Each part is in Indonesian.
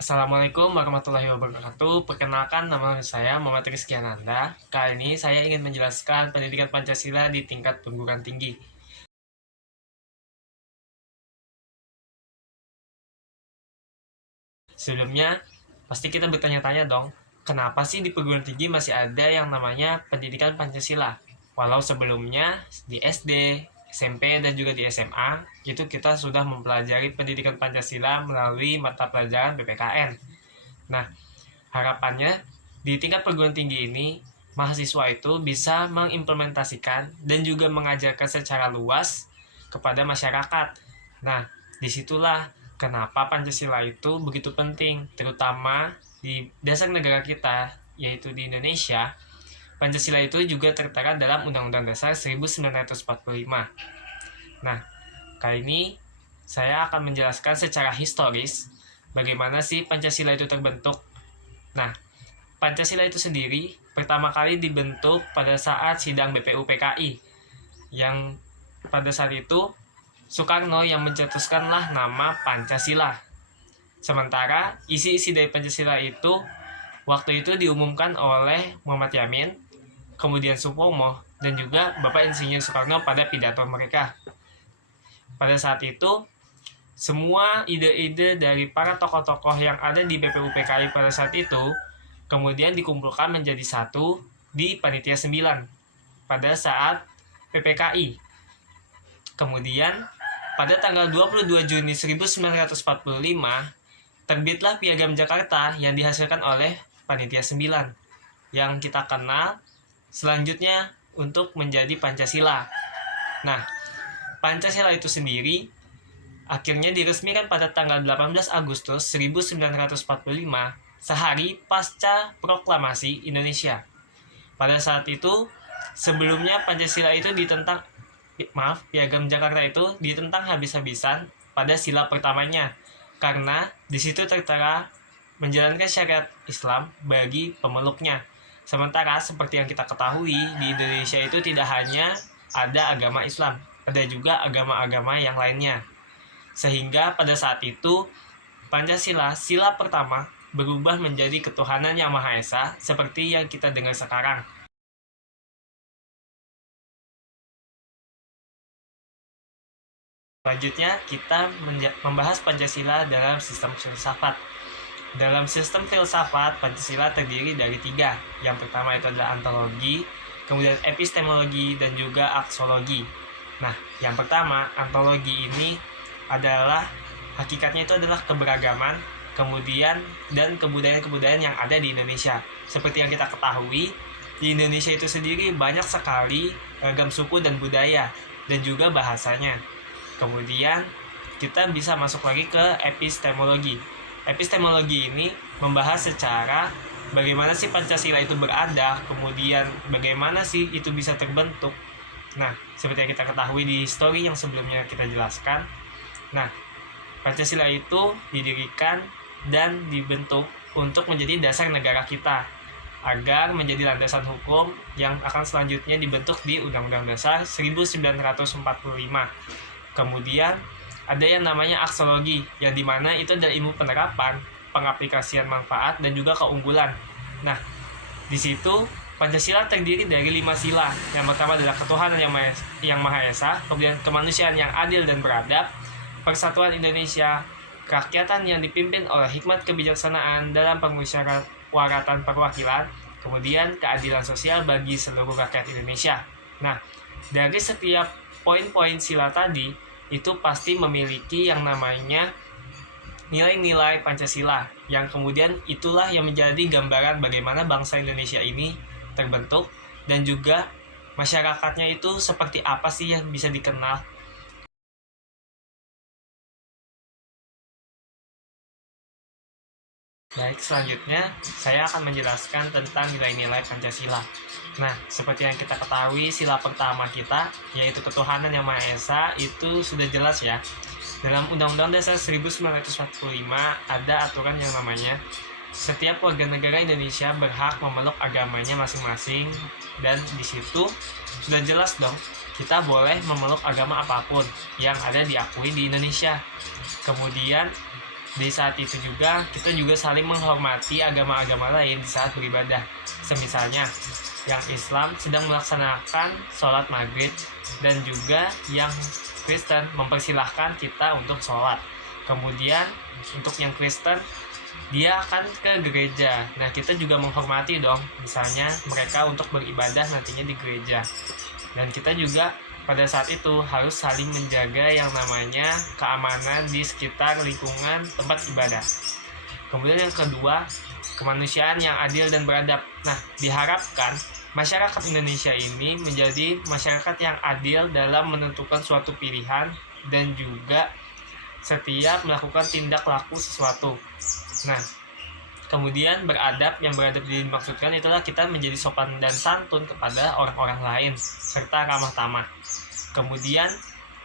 Assalamualaikum warahmatullahi wabarakatuh. Perkenalkan, nama saya Muhammad Rizky Ananda. Kali ini saya ingin menjelaskan pendidikan Pancasila di tingkat perguruan tinggi. Sebelumnya, pasti kita bertanya-tanya dong, kenapa sih di perguruan tinggi masih ada yang namanya pendidikan Pancasila? Walau sebelumnya di SD, SMP, dan juga di SMA, itu kita sudah mempelajari pendidikan Pancasila melalui mata pelajaran PPKN. Nah, harapannya di tingkat perguruan tinggi ini, mahasiswa itu bisa mengimplementasikan dan juga mengajarkan secara luas kepada masyarakat. Nah, disitulah kenapa Pancasila itu begitu penting, terutama di dasar negara kita, yaitu di Indonesia. Pancasila itu juga tertera dalam Undang-Undang Dasar 1945. Nah, kali ini saya akan menjelaskan secara historis bagaimana sih Pancasila itu terbentuk. Nah, Pancasila itu sendiri pertama kali dibentuk pada saat sidang BPUPKI, yang pada saat itu Soekarno yang mencetuskanlah nama Pancasila. Sementara isi-isi dari Pancasila itu waktu itu diumumkan oleh Muhammad Yamin, kemudian Supomo, dan juga Bapak Insinyur Soekarno pada pidato mereka. Pada saat itu, semua ide-ide dari para tokoh-tokoh yang ada di BPUPKI pada saat itu kemudian dikumpulkan menjadi satu di Panitia 9 pada saat PPKI. Kemudian pada tanggal 22 Juni 1945 terbitlah Piagam Jakarta yang dihasilkan oleh Panitia 9 yang kita kenal selanjutnya untuk menjadi Pancasila. Nah, Pancasila itu sendiri akhirnya diresmikan pada tanggal 18 Agustus 1945, sehari pasca proklamasi Indonesia. Pada saat itu, sebelumnya Pancasila itu Piagam Jakarta itu ditentang habis-habisan pada sila pertamanya, karena di situ tertera menjalankan syariat Islam bagi pemeluknya. Sementara seperti yang kita ketahui, di Indonesia itu tidak hanya ada agama Islam, ada juga agama-agama yang lainnya. Sehingga pada saat itu, Pancasila, sila pertama, berubah menjadi ketuhanan yang Maha Esa, seperti yang kita dengar sekarang. Selanjutnya, kita membahas Pancasila dalam sistem filsafat. Dalam sistem filsafat, Pancasila terdiri dari 3. Yang pertama itu adalah antologi, kemudian epistemologi, dan juga aksologi. Nah, yang pertama, antologi ini adalah hakikatnya itu adalah keberagaman, kemudian dan kebudayaan-kebudayaan yang ada di Indonesia. Seperti yang kita ketahui, di Indonesia itu sendiri banyak sekali ragam suku dan budaya dan juga bahasanya. Kemudian kita bisa masuk lagi ke epistemologi. Epistemologi ini membahas secara bagaimana sih Pancasila itu berada, kemudian bagaimana sih itu bisa terbentuk. Nah, seperti yang kita ketahui di story yang sebelumnya kita jelaskan. Nah, Pancasila itu didirikan dan dibentuk untuk menjadi dasar negara kita, agar menjadi landasan hukum yang akan selanjutnya dibentuk di Undang-Undang Dasar 1945. Kemudian ada yang namanya aksologi, yang dimana itu adalah ilmu penerapan, pengaplikasian manfaat, dan juga keunggulan. Nah, di situ Pancasila terdiri dari 5 sila. Yang pertama adalah ketuhanan yang Maha Esa, kemudian kemanusiaan yang adil dan beradab, persatuan Indonesia, kerakyatan yang dipimpin oleh hikmat kebijaksanaan dalam permusyawaratan perwakilan, kemudian keadilan sosial bagi seluruh rakyat Indonesia. Nah, dari setiap poin-poin sila tadi, itu pasti memiliki yang namanya nilai-nilai Pancasila, yang kemudian itulah yang menjadi gambaran bagaimana bangsa Indonesia ini terbentuk, dan juga masyarakatnya itu seperti apa sih yang bisa dikenal. Baik, selanjutnya saya akan menjelaskan tentang nilai-nilai Pancasila. Nah, seperti yang kita ketahui, sila pertama kita, yaitu ketuhanan yang Maha Esa, itu sudah jelas ya. Dalam Undang-Undang Dasar 1945 ada aturan yang namanya setiap warga negara Indonesia berhak memeluk agamanya masing-masing, dan di situ sudah jelas dong, kita boleh memeluk agama apapun yang ada diakui di Indonesia. Kemudian Di saat itu juga kita juga saling menghormati agama-agama lain di saat beribadah. Semisalnya yang Islam sedang melaksanakan sholat maghrib dan juga yang Kristen mempersilahkan kita untuk sholat. Kemudian untuk yang Kristen dia akan ke gereja. Nah kita juga menghormati dong, misalnya mereka untuk beribadah nantinya di gereja. Dan kita juga pada saat itu harus saling menjaga yang namanya keamanan di sekitar lingkungan tempat ibadah. Kemudian yang kedua, kemanusiaan yang adil dan beradab. Nah, diharapkan masyarakat Indonesia ini menjadi masyarakat yang adil dalam menentukan suatu pilihan dan juga setiap melakukan tindak laku sesuatu. Nah, kemudian beradab, yang beradab dimaksudkan itulah kita menjadi sopan dan santun kepada orang-orang lain serta ramah tamah. Kemudian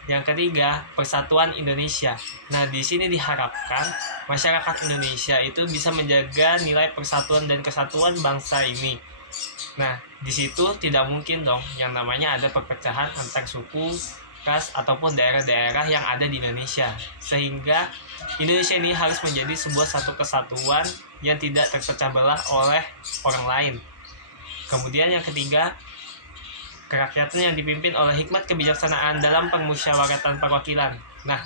yang ketiga, persatuan Indonesia. Nah, di sini diharapkan masyarakat Indonesia itu bisa menjaga nilai persatuan dan kesatuan bangsa ini. Nah, di situ tidak mungkin dong yang namanya ada perpecahan antar suku, ras, ataupun daerah-daerah yang ada di Indonesia. Sehingga Indonesia ini harus menjadi sebuah satu kesatuan yang tidak terpecah belah oleh orang lain. Kemudian yang ketiga, kerakyatan yang dipimpin oleh hikmat kebijaksanaan dalam permusyawaratan perwakilan. Nah,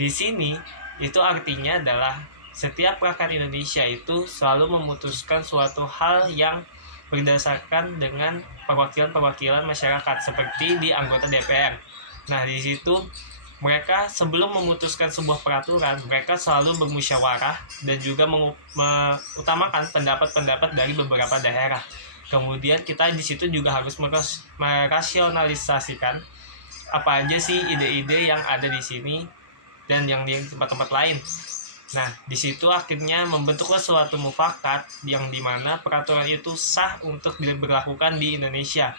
di sini itu artinya adalah setiap rakyat Indonesia itu selalu memutuskan suatu hal yang berdasarkan dengan perwakilan-perwakilan masyarakat seperti di anggota DPR. Nah, di situ mereka sebelum memutuskan sebuah peraturan, mereka selalu bermusyawarah dan juga mengutamakan pendapat-pendapat dari beberapa daerah. Kemudian kita di situ juga harus merasionalisasikan apa aja sih ide-ide yang ada di sini dan yang di tempat-tempat lain. Nah, di situ akhirnya membentuklah suatu mufakat yang dimana peraturan itu sah untuk diberlakukan di Indonesia.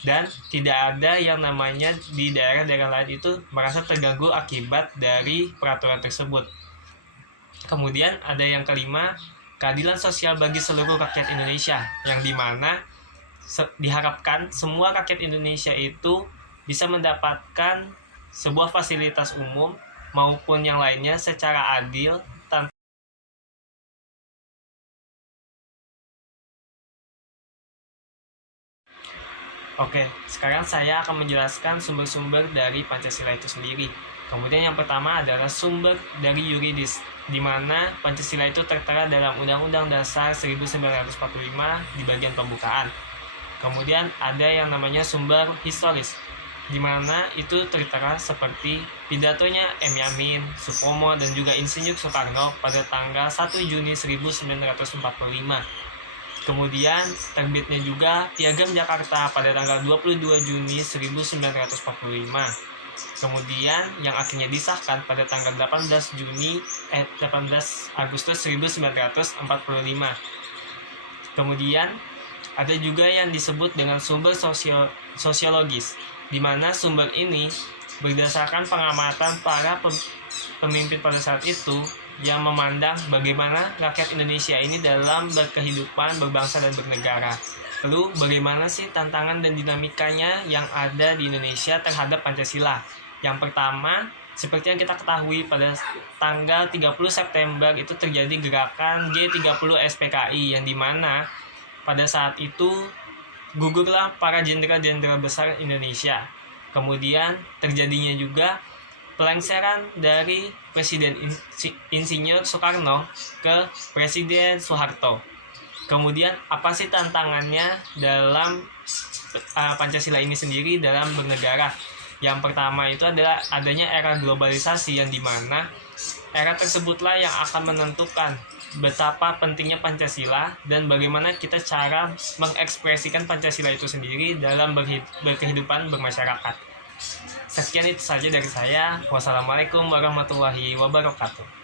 Dan tidak ada yang namanya di daerah-daerah lain itu merasa terganggu akibat dari peraturan tersebut. Kemudian ada yang kelima, keadilan sosial bagi seluruh rakyat Indonesia, yang dimana diharapkan semua rakyat Indonesia itu bisa mendapatkan sebuah fasilitas umum maupun yang lainnya secara adil tanpa. Oke, sekarang saya akan menjelaskan sumber-sumber dari Pancasila itu sendiri. Kemudian yang pertama adalah sumber dari yuridis, di mana Pancasila itu tertera dalam Undang-Undang Dasar 1945 di bagian pembukaan. Kemudian ada yang namanya sumber historis, di mana itu tertera seperti pidatonya M. Yamin, Supomo, dan juga Insinyur Soekarno pada tanggal 1 Juni 1945. Kemudian terbitnya juga Piagam Jakarta pada tanggal 22 Juni 1945. Kemudian yang akhirnya disahkan pada tanggal 18 Agustus 1945. Kemudian ada juga yang disebut dengan sumber sosiologis, di mana sumber ini berdasarkan pengamatan para pemimpin pada saat itu yang memandang bagaimana rakyat Indonesia ini dalam berkehidupan, berbangsa, dan bernegara. Lalu bagaimana sih tantangan dan dinamikanya yang ada di Indonesia terhadap Pancasila? Yang pertama, seperti yang kita ketahui pada tanggal 30 September itu terjadi gerakan G30 SPKI, yang dimana pada saat itu gugurlah para jenderal-jenderal besar Indonesia. Kemudian terjadinya juga pelengseran dari Presiden Insinyur Soekarno ke Presiden Soeharto. Kemudian apa sih tantangannya dalam Pancasila ini sendiri dalam bernegara? Yang pertama itu adalah adanya era globalisasi, yang dimana era tersebutlah yang akan menentukan betapa pentingnya Pancasila dan bagaimana kita cara mengekspresikan Pancasila itu sendiri dalam berkehidupan bermasyarakat. Sekian itu saja dari saya. Wassalamualaikum warahmatullahi wabarakatuh.